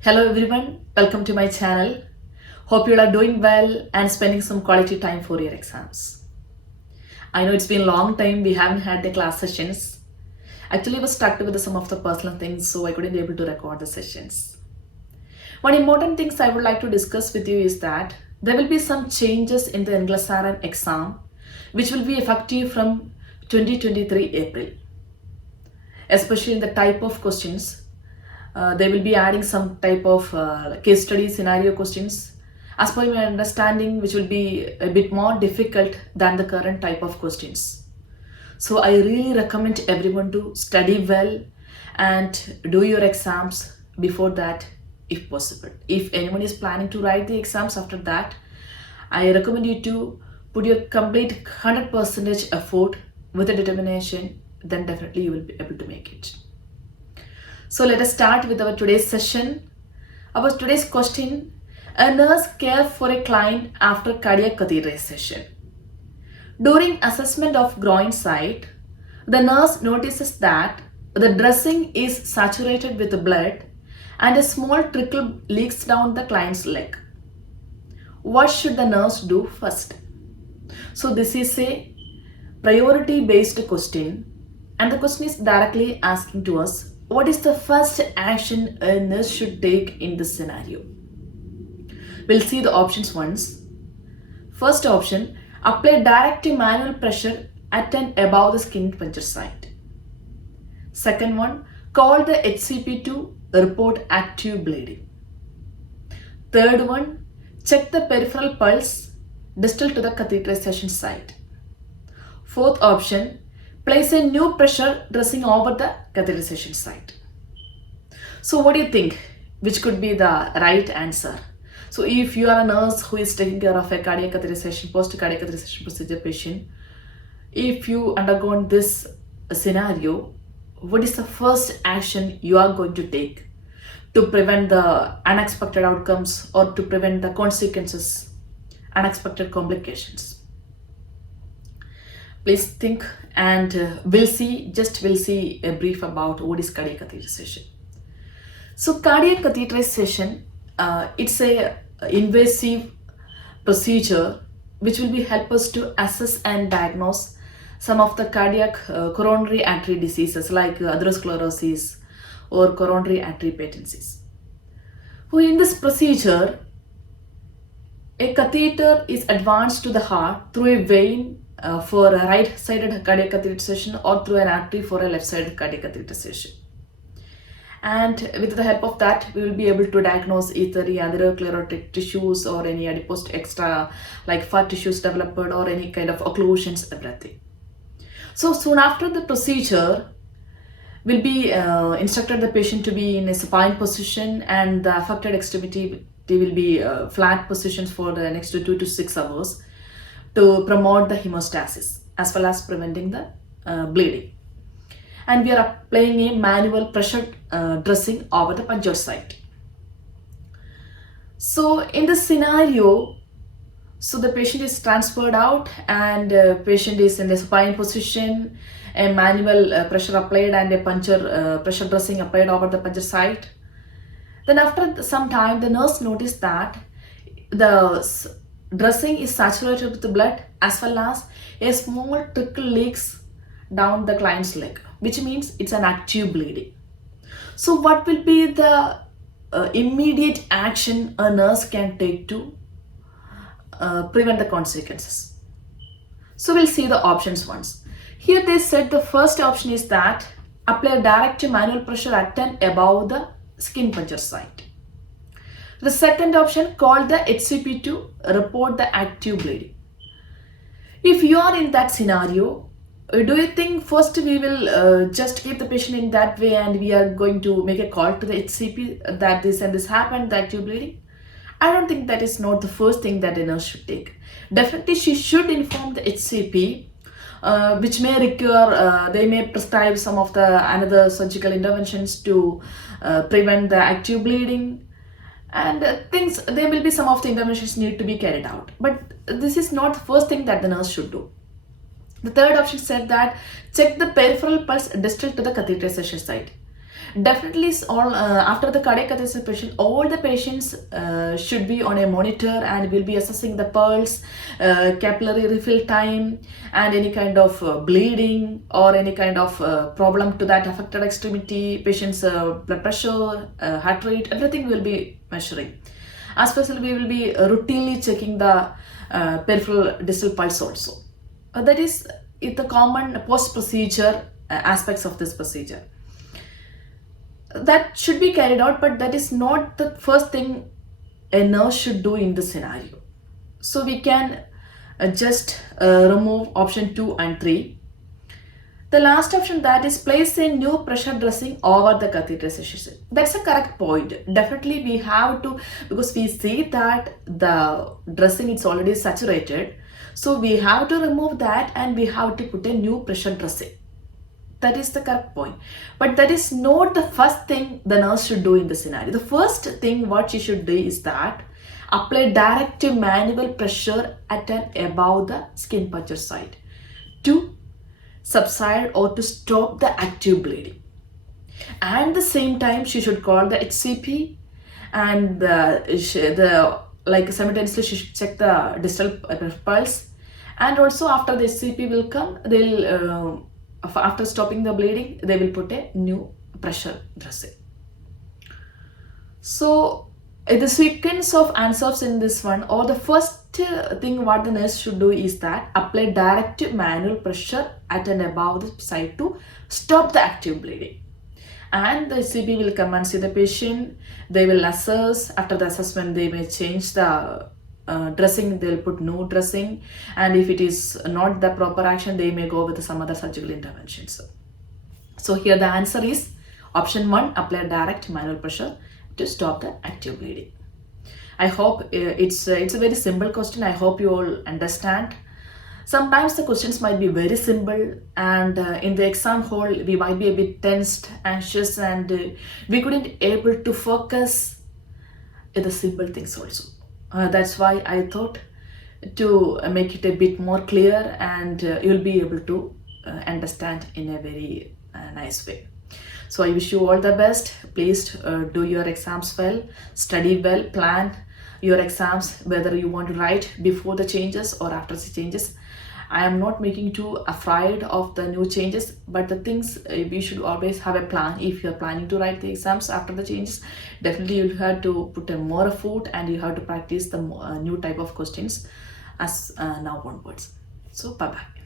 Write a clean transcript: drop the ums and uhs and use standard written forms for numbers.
Hello everyone, welcome to my channel. Hope you are doing well and spending some quality time for your exams. I know it's been a long time we haven't had the class sessions. Actually, I was stuck with some of the personal things, so I couldn't be able to record the sessions. One important things I would like to discuss with you is that there will be some changes in the NCLEX RN exam which will be effective from 2023 April, especially in the type of questions. They will be adding some type of case study scenario questions as per my understanding, which will be a bit more difficult than the current type of questions. So I really recommend everyone to study well and do your exams before that if possible. If anyone is planning to write the exams after that, I recommend you to put your complete 100% effort with a determination, then definitely you will be able to make it. So let us start with our today's session. Our today's question: a nurse cares for a client after cardiac catheterization. During assessment of groin site, the nurse notices that the dressing is saturated with blood and a small trickle leaks down the client's leg. What should the nurse do first? So this is a priority based question, and the question is directly asking to us, what is the first action a nurse should take in this scenario? We'll see the options once. First option: apply direct manual pressure at and above the skin puncture site. Second one: call the HCP to report active bleeding. Third one: check the peripheral pulse distal to the catheterization site. Fourth option: place a new pressure dressing over the catheterization site. So what do you think? Which could be the right answer? So if you are a nurse who is taking care of a cardiac catheterization, post-cardiac catheterization procedure patient, if you undergone this scenario, what is the first action you are going to take to prevent the unexpected outcomes or to prevent the consequences, unexpected complications? Please think, and we'll see a brief about what is cardiac catheterization. So cardiac catheterization, it's a invasive procedure which will be help us to assess and diagnose some of the cardiac coronary artery diseases like atherosclerosis or coronary artery patencies. So in this procedure, a catheter is advanced to the heart through a vein for a right-sided cardiac catheterization or through an artery for a left-sided cardiac catheterization. And with the help of that, we will be able to diagnose either the atherosclerotic tissues or any adipose extra like fat tissues developed or any kind of occlusions, everything. So soon after the procedure, we'll be instructed the patient to be in a supine position, and the affected extremity they will be flat positions for the next 2 to 6 hours to promote the hemostasis as well as preventing the bleeding. And we are applying a manual pressure dressing over the puncture site. So in this scenario, so the patient is transferred out, and patient is in the supine position, a manual pressure applied and a puncture pressure dressing applied over the puncture site. Then after some time, the nurse noticed that the dressing is saturated with the blood as well as a small trickle leaks down the client's leg, which means it's an active bleeding. So what will be the immediate action a nurse can take to prevent the consequences? So we'll see the options once. Here they said the first option is that apply direct manual pressure at and above the skin puncture site. The second option, call the HCP to report the active bleeding. If you are in that scenario, do you think first we will just keep the patient in that way and we are going to make a call to the HCP that this and this happened, the active bleeding? I don't think that is not the first thing that a nurse should take. Definitely she should inform the HCP, which may require, they may prescribe some of the another surgical interventions to prevent the active bleeding, and things, there will be some of the interventions need to be carried out. But this is not the first thing that the nurse should do. The third option said that check the peripheral pulse distal to the catheterization site. Definitely, all after the cardiac catheterization patient, all the patients should be on a monitor and will be assessing the pulse, capillary refill time, and any kind of bleeding or any kind of problem to that affected extremity. Patient's blood pressure, heart rate, everything will be measuring. Especially, we will be routinely checking the peripheral distal pulse also. That is the common post-procedure aspects of this procedure that should be carried out, but that is not the first thing a nurse should do in this scenario. So we can just remove option 2 and 3. The last option, that is place a new pressure dressing over the catheterization. That's a correct point. Definitely we have to, because we see that the dressing is already saturated. So we have to remove that and we have to put a new pressure dressing. That is the correct point. But that is not the first thing the nurse should do in the scenario. The first thing what she should do is that apply direct manual pressure at and above the skin puncture site to subside or to stop the active bleeding. And the same time, she should call the HCP and like simultaneously she should check the distal pulse. And also after the HCP will come, they'll after stopping the bleeding, they will put a new pressure dressing. So the sequence of answers in this one, or the first thing what the nurse should do is that apply direct manual pressure at and above the site to stop the active bleeding. And the HCP will come and see the patient. They will assess. After the assessment, they may change the dressing, they'll put new dressing, and if it is not the proper action, they may go with some other surgical interventions. So here the answer is option 1, apply direct manual pressure to stop the active bleeding. I hope it's a very simple question. I hope you all understand. Sometimes the questions might be very simple, and in the exam hall we might be a bit tensed, anxious, and we couldn't able to focus in the simple things also. That's why I thought to make it a bit more clear, and you'll be able to understand in a very nice way. So I wish you all the best. Please do your exams well, study well, plan your exams, whether you want to write before the changes or after the changes. I am not making you afraid of the new changes, but the things we should always have a plan. If you are planning to write the exams after the changes, definitely you have to put a more effort and you have to practice the new type of questions as now onwards. So bye bye.